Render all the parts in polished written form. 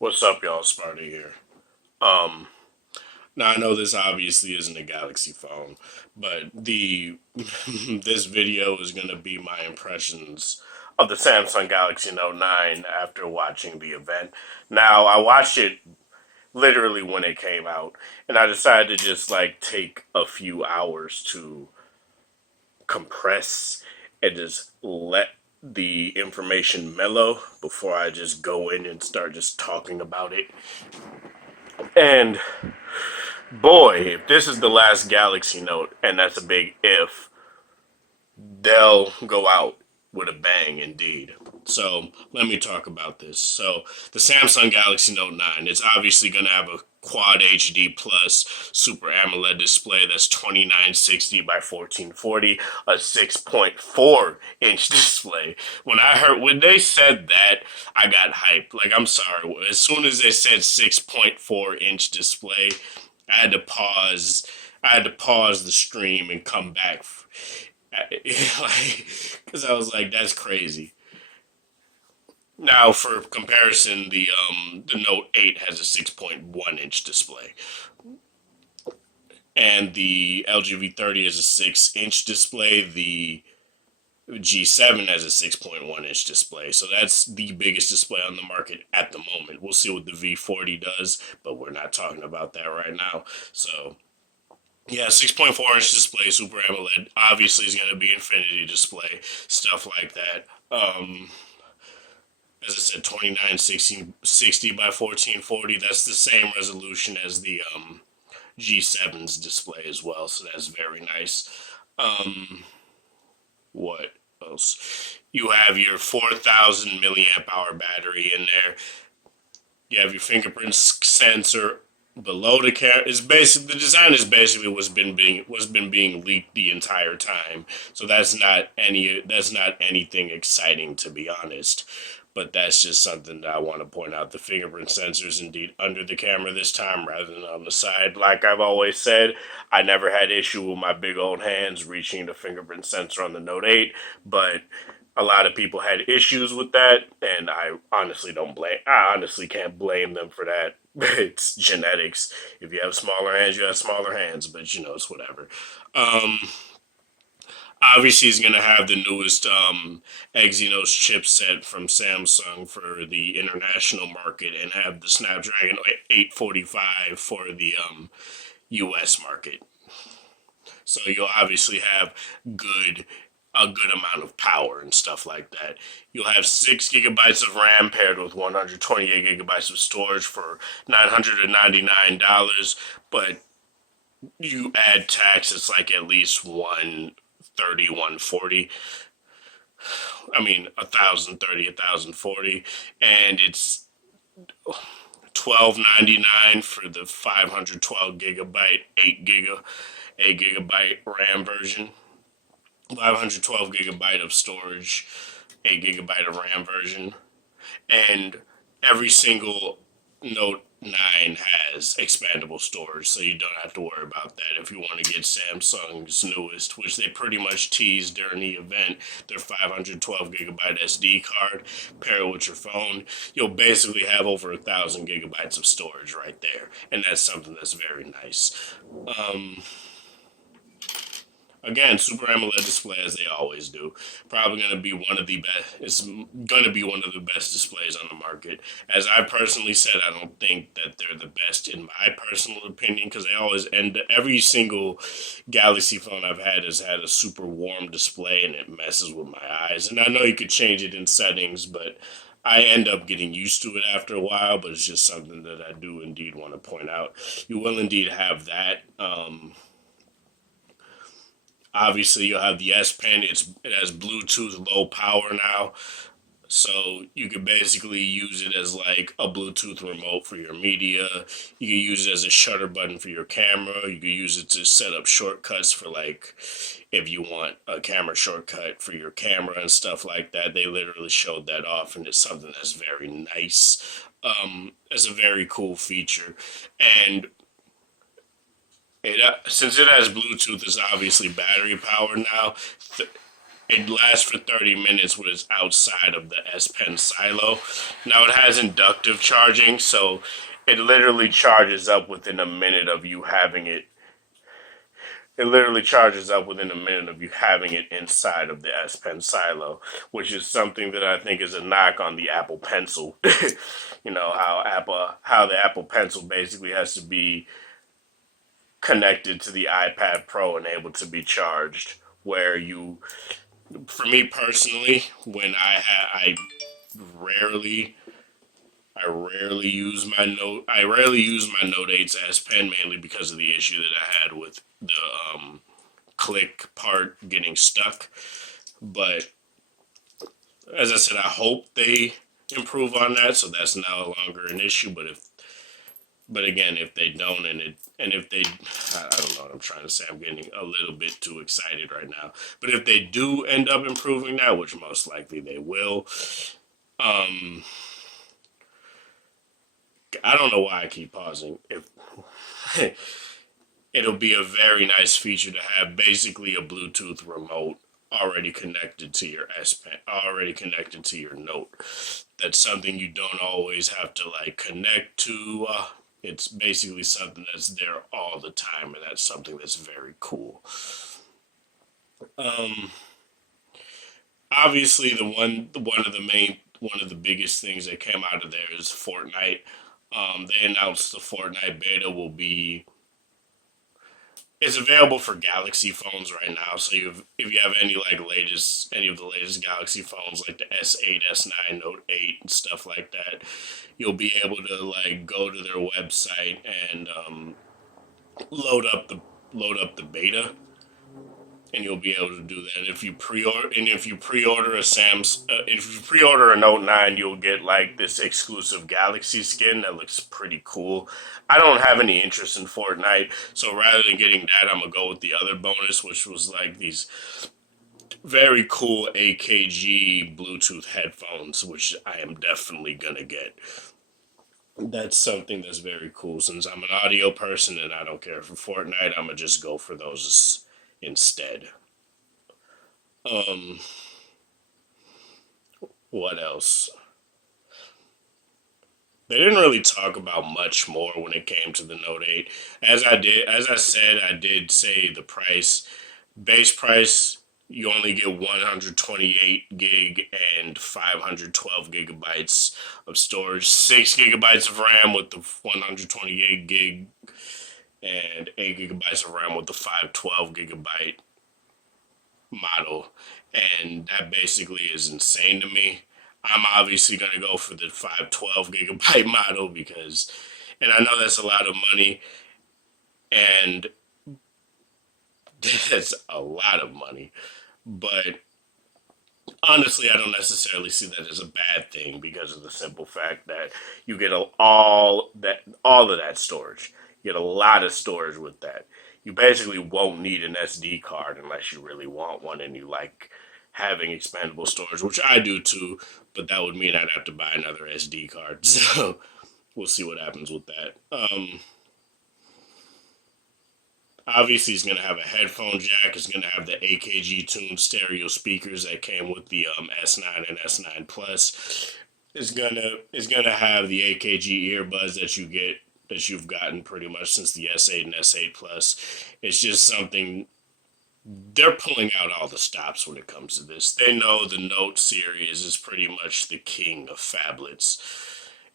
What's up, y'all? Smarty here. Um, Now I know this obviously isn't a Galaxy phone, but the this video is gonna be my impressions of the Samsung Galaxy Note 9 after watching the event. Now I watched it literally when it came out, and I decided to just like take a few hours to compress and just let the information mellow before I just go in and start just talking about it. And boy, if this is the last Galaxy Note, and that's a big if, they'll go out with a bang indeed. So let me talk about this. So the Samsung Galaxy Note 9 is obviously going to have a Quad HD Plus Super AMOLED display that's 2960 by 1440, a 6.4-inch display. When they said that, I got hyped. Like, I'm sorry. As soon as they said 6.4-inch display, I had to pause. I had to pause the stream and come back, like, because I was like, that's crazy. Now, for comparison, the Note 8 has a 6.1-inch display, and the LG V30 is a 6-inch display. The G7 has a 6.1-inch display, so that's the biggest display on the market at the moment. We'll see what the V40 does, but we're not talking about that right now. So yeah, 6.4-inch display, Super AMOLED. Obviously, is going to be Infinity display, stuff like that. As I said, 2960 by 1440. That's the same resolution as the G7's display as well, so that's very nice. What else? You have your 4,000 milliamp hour battery in there. You have your fingerprint sensor below the camera. It's basically the design is basically what's been being leaked the entire time. So that's not anything exciting, to be honest. But that's just something that I want to point out. The fingerprint sensor is indeed under the camera this time rather than on the side. Like I've always said, I never had issue with my big old hands reaching the fingerprint sensor on the Note 8, but a lot of people had issues with that, and I honestly can't blame them for that. It's genetics. If you have smaller hands, you have smaller hands, but it's whatever. Um, Obviously, he's going to have the newest Exynos chipset from Samsung for the international market and have the Snapdragon 845 for the US market. So you'll obviously have good a good amount of power and stuff like that. You'll have 6 gigabytes of RAM paired with 128 gigabytes of storage for $999, but you add tax, it's like at least 130, 140. I mean, 1,030, 1,040, and it's 1299 for the 512 gigabyte, 8 gigabyte RAM version. 512 gigabyte of storage, 8 gigabyte of RAM version, and every single Note 9 has expandable storage, so you don't have to worry about that if you want to get Samsung's newest, which they pretty much teased during the event, their 512 gigabyte SD card. Pair it with your phone, you'll basically have over 1,000 gigabytes of storage right there, and that's something that's very nice. Um, Again, Super AMOLED display as they always do. Probably going to be one of the best. It's going to be one of the best displays on the market. As I personally said, I don't think that they're the best in my personal opinion because they always end. Every single Galaxy phone I've had has had a super warm display and it messes with my eyes. And I know you could change it in settings, but I end up getting used to it after a while. But it's just something that I do indeed want to point out. You will indeed have that. Obviously, you'll have the S Pen. It has Bluetooth low power now, so you could basically use it as like a Bluetooth remote for your media. You can use it as a shutter button for your camera. You can use it to set up shortcuts for like if you want a camera shortcut for your camera and stuff like that. They literally showed that off, and it's something that's very nice. It's a very cool feature, and since it has Bluetooth, it's obviously battery powered now. It lasts for 30 minutes when it's outside of the S Pen silo. Now it has inductive charging, so it literally charges up within a minute of you having it. It literally charges up within a minute of you having it inside of the S Pen silo, which is something that I think is a knock on the Apple Pencil. You know how the Apple Pencil basically has to be connected to the iPad Pro and able to be charged. Where you, for me personally, when I rarely I rarely use my Note 8's S Pen, mainly because of the issue that I had with the click part getting stuck. But as I said, I hope they improve on that, so that's no longer an issue. But again, if they don't, and if they, I don't know what I'm trying to say. I'm getting a little bit too excited right now. But if they do end up improving that, which most likely they will, um, I don't know why I keep pausing. If it'll be a very nice feature to have basically a Bluetooth remote already connected to your S Pen, already connected to your Note. That's something you don't always have to like connect to. It's basically something that's there all the time, and that's something that's very cool. Um, Obviously, one of the biggest things that came out of there is Fortnite. They announced the Fortnite beta will be it's available for Galaxy phones right now. So if you have any of the latest Galaxy phones like the S8, S9, Note 8, and stuff like that, you'll be able to like go to their website and load up the load up the beta, and you'll be able to do that. If you pre-order if you pre-order a Note 9, you'll get like this exclusive Galaxy skin that looks pretty cool. I don't have any interest in Fortnite, so rather than getting that, I'm gonna go with the other bonus, which was like these very cool AKG Bluetooth headphones, which I am definitely gonna get. That's something that's very cool. Since I'm an audio person and I don't care for Fortnite, I'm gonna just go for those instead. Um, what else? They didn't really talk about much more when it came to the Note 8. As I said, I did say the base price, you only get 128 gig and 512 gigabytes of storage, 6 gigabytes of RAM with the 128 gig, and 8 gigabytes of RAM with the 512 gigabyte model, and that basically is insane to me. I'm obviously going to go for the 512 gigabyte model because, and I know that's a lot of money, and that's a lot of money, but honestly, I don't necessarily see that as a bad thing because of the simple fact that you get all of that storage. You get a lot of storage with that. You basically won't need an SD card unless you really want one and you like having expandable storage, which I do too. But that would mean I'd have to buy another SD card. So we'll see what happens with that. Obviously, it's going to have a headphone jack. It's going to have the AKG tuned stereo speakers that came with the S9 and S9 Plus. It's gonna have the AKG earbuds that you've gotten pretty much since the S8 and S8 Plus. It's just something they're pulling out all the stops when it comes to this. They know the Note series is pretty much the king of phablets,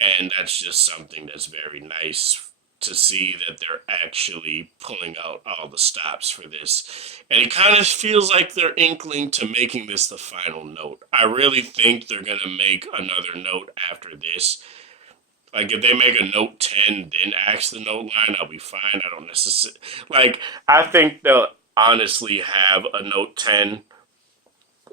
and that's just something that's very nice to see that they're actually pulling out all the stops for this. And it kind of feels like they're inkling to making this the final Note. I really think they're going to make another Note after this. Like, if they make a Note 10, then axe the Note line, I'll be fine. I don't necessarily. Like, I think they'll honestly have a Note 10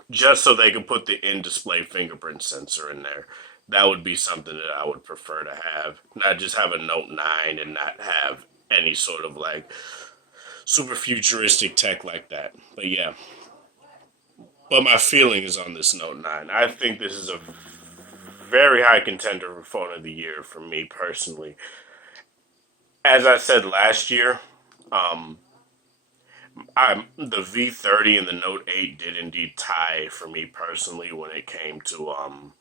just so they can put the in-display fingerprint sensor in there. That would be something that I would prefer to have. Not just have a Note 9 and not have any sort of like super futuristic tech like that. But yeah. But my feeling is on this Note 9. I think this is a very high contender for phone of the year for me personally. As I said last year, um, The V30 and the Note 8 did indeed tie for me personally when it came to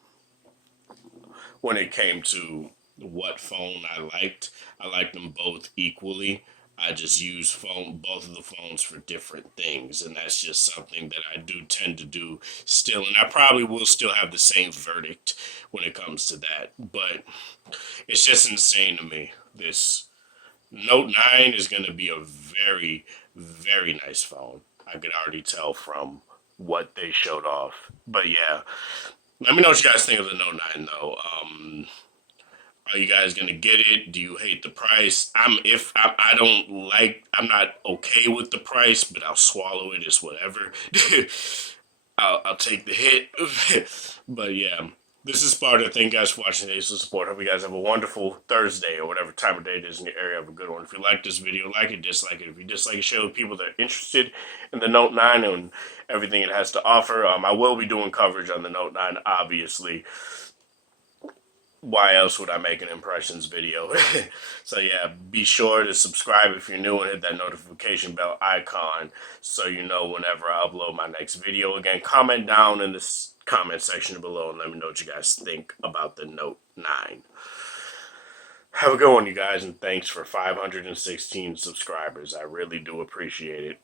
what phone I liked. I liked them both equally. I just use both of the phones for different things, and that's just something that I do tend to do still. And I probably will still have the same verdict when it comes to that, but it's just insane to me. This Note 9 is going to be a very, very nice phone. I could already tell from what they showed off. But yeah, let me know what you guys think of the Note 9 though. Are you guys gonna get it? Do you hate the price? I don't like, I'm not okay with the price, but I'll swallow it. It's whatever. I'll take the hit. But yeah, this is Sparta. Thank you guys for watching today's support. Hope you guys have a wonderful Thursday or whatever time of day it is in your area. Have a good one. If you like this video, like it, dislike it. If you dislike it, share with people that are interested in the Note 9 and everything it has to offer. I will be doing coverage on the Note 9, obviously. Why else would I make an impressions video? So yeah, be sure to subscribe if you're new and hit that notification bell icon so you know whenever I upload my next video. Again, comment down in the comment section below and let me know what you guys think about the Note 9. Have a good one, you guys, and thanks for 516 subscribers. I really do appreciate it.